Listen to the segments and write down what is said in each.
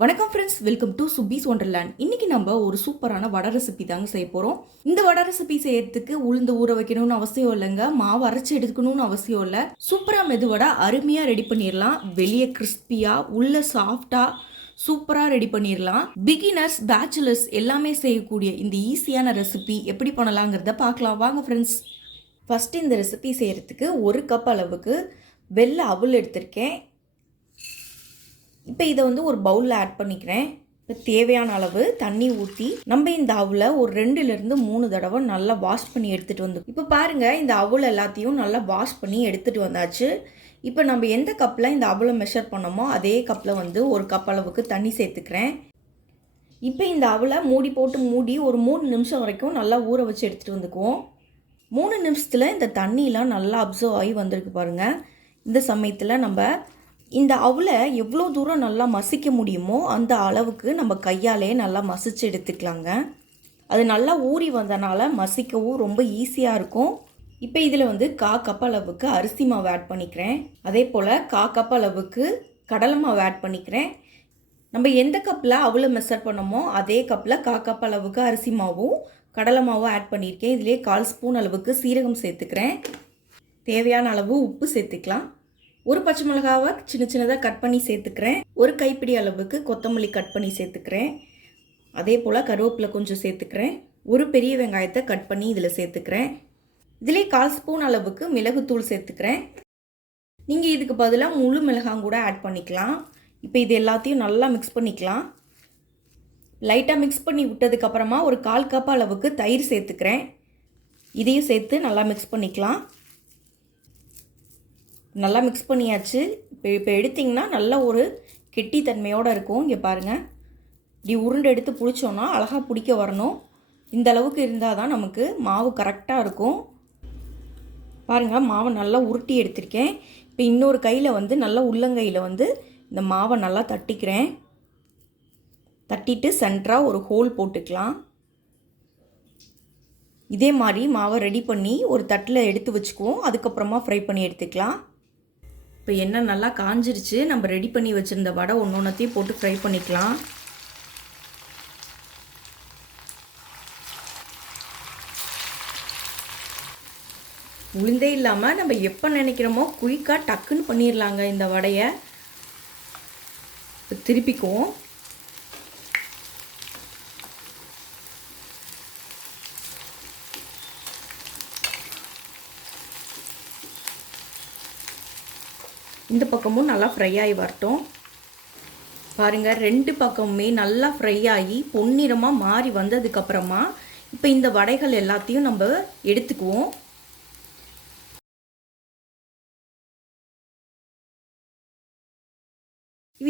வணக்கம் friends, welcome to சுப்பீஸ் wonderland. இன்னைக்கு நம்ம ஒரு சூப்பரான வடை ரெசிபி தாங்க செய்ய போகிறோம். இந்த வடை ரெசிபி செய்யறதுக்கு உளுந்து ஊற வைக்கணும்னு அவசியம் இல்லைங்க, மாவு அரைச்சி எடுக்கணும்னு அவசியம் இல்லை. சூப்பராக மெதுவடை அருமையாக ரெடி பண்ணிடலாம். வெளியே கிறிஸ்பியாக உள்ள சாஃப்டாக சூப்பராக ரெடி பண்ணிடலாம். பிகினர்ஸ், பேச்சுலர்ஸ் எல்லாமே செய்யக்கூடிய இந்த ஈஸியான ரெசிபி எப்படி பண்ணலாங்கிறத பார்க்கலாம் வாங்க ஃப்ரெண்ட்ஸ். ஃபஸ்ட்டு இந்த ரெசிபி செய்கிறதுக்கு 1 கப் அளவுக்கு வெள்ளை அவுள் எடுத்திருக்கேன். இப்போ இதை ஒரு பவுலில் ஆட் பண்ணிக்கிறேன். இப்போ தேவையான அளவு தண்ணி ஊற்றி நம்ம இந்த அவுளை ஒரு 2லேருந்து 3 தடவை நல்லா வாஷ் பண்ணி எடுத்துகிட்டு வந்து. இப்போ பாருங்கள், இந்த அவுள் எல்லாத்தையும் நல்லா வாஷ் பண்ணி எடுத்துகிட்டு வந்தாச்சு. இப்போ நம்ம எந்த கப்பில் இந்த அவுளை மெஷர் பண்ணோமோ அதே கப்பில் 1 கப் அளவுக்கு தண்ணி சேர்த்துக்கிறேன். இப்போ இந்த அவுளை மூடி போட்டு மூடி ஒரு 3 நிமிஷம் வரைக்கும் நல்லா ஊற வச்சு எடுத்துகிட்டு வந்துக்குவோம். 3 நிமிஷத்தில் இந்த தண்ணியெலாம் நல்லா அப்சர்வ் ஆகி வந்திருக்கு பாருங்கள். இந்த சமயத்தில் நம்ம இந்த அவுளை எவ்வளோ தூரம் நல்லா மசிக்க முடியுமோ அந்த அளவுக்கு நம்ம கையாலே நல்லா மசிச்சு எடுத்துக்கலாங்க. அது நல்லா ஊறி வந்தனால மசிக்கவும் ரொம்ப ஈஸியாக இருக்கும். இப்போ இதில் 1/4 கப் அளவுக்கு அரிசி மாவு ஆட் பண்ணிக்கிறேன். அதே போல் 1/4 கப் அளவுக்கு கடலை மாவு ஆட் பண்ணிக்கிறேன். நம்ம எந்த கப்பில் அவுளை மெஷர் பண்ணோமோ அதே கப்பில் 1/4 கப் அளவுக்கு அரிசி மாவும் கடலை மாவும் ஆட் பண்ணியிருக்கேன். இதிலே 1/4 ஸ்பூன் அளவுக்கு சீரகம் சேர்த்துக்கிறேன். தேவையான அளவு உப்பு சேர்த்துக்கலாம். ஒரு பச்சை மிளகாவை சின்ன சின்னதாக கட் பண்ணி சேர்த்துக்கிறேன். ஒரு கைப்பிடி அளவுக்கு கொத்தமல்லி கட் பண்ணி சேர்த்துக்கிறேன். அதே போல் கருவேப்பிலை கொஞ்சம் சேர்த்துக்கிறேன். ஒரு பெரிய வெங்காயத்தை கட் பண்ணி இதில் சேர்த்துக்கிறேன். இதிலே 1/4 ஸ்பூன் அளவுக்கு மிளகுத்தூள் சேர்த்துக்கிறேன். நீங்கள் இதுக்கு பதிலாக முழு மிளகாய் கூட ஆட் பண்ணிக்கலாம். இப்போ இது எல்லாத்தையும் நல்லா மிக்ஸ் பண்ணிக்கலாம். லைட்டாக மிக்ஸ் பண்ணி விட்டதுக்கப்புறமா ஒரு 1/4 கப் அளவுக்கு தயிர் சேர்த்துக்கிறேன். இதையும் சேர்த்து நல்லா மிக்ஸ் பண்ணிக்கலாம். நல்லா மிக்ஸ் பண்ணியாச்சு. இப்போ எடுத்திங்கன்னா நல்லா ஒரு கெட்டித்தன்மையோடு இருக்கும். இங்கே பாருங்கள், இப்படி உருண்டை எடுத்து பிடிச்சோன்னா அழகாக பிடிக்க வரணும். இந்த அளவுக்கு இருந்தால் தான் நமக்கு மாவு கரெக்டாக இருக்கும். பாருங்கள், மாவை நல்லா உருட்டி எடுத்திருக்கேன். இப்போ இன்னொரு கையில் நல்லா உள்ளங்கையில் இந்த மாவை நல்லா தட்டிக்கிறேன். தட்டிட்டு சென்டராக ஒரு ஹோல் போட்டுக்கலாம். இதே மாதிரி மாவை ரெடி பண்ணி ஒரு தட்டில் எடுத்து வச்சுக்குவோம். அதுக்கப்புறமா ஃப்ரை பண்ணி எடுத்துக்கலாம். இப்போ எண்ணெய் நல்லா காஞ்சிருச்சு. நம்ம ரெடி பண்ணி வச்சுருந்த வடை ஒன்றொன்றையும் போட்டு ஃப்ரை பண்ணிக்கலாம். உளுந்தே இல்லாமல் நம்ம எப்போ நினைக்கிறோமோ குயிக்காக டக்குன்னு பண்ணிடலாங்க இந்த வடையை. இப்போ திருப்பிக்குவோம். இந்த பக்கமும் நல்லா ஃப்ரை ஆகி வரட்டும். பாருங்கள், 2 பக்கமுமே நல்லா ஃப்ரை ஆகி பொன்னிறமாக மாறி வந்ததுக்கப்புறமா இப்போ இந்த வடைகள் எல்லாத்தையும் நம்ம எடுத்துக்குவோம்.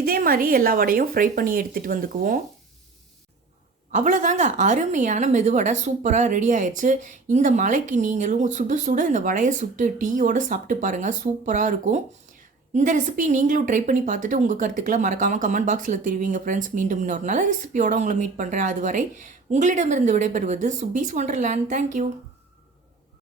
இதே மாதிரி எல்லா வடையும் ஃப்ரை பண்ணி எடுத்துகிட்டு வந்துக்குவோம். அவ்வளோதாங்க, அருமையான மெதுவடை சூப்பராக ரெடி ஆயிடுச்சு. இந்த மழைக்கு நீங்களும் சுட சுட இந்த வடையை சுட்டு டீயோடு சாப்பிட்டு பாருங்கள், சூப்பராக இருக்கும். இந்த ரெசிபி நீங்களும் ட்ரை பண்ணி பார்த்துட்டு உங்கள் கருத்துக்களை மறக்காமல் கமெண்ட் பாக்ஸில் தெரிவிங்க ஃப்ரெண்ட்ஸ். மீண்டும் இன்னொரு நல்ல ரெசிபியோடு உங்களை மீட் பண்ணுறேன். அதுவரை உங்களிடமிருந்து விடைபெறுவது சுப்பீஸ் ஒண்டர்லேண்ட். தேங்க்யூ.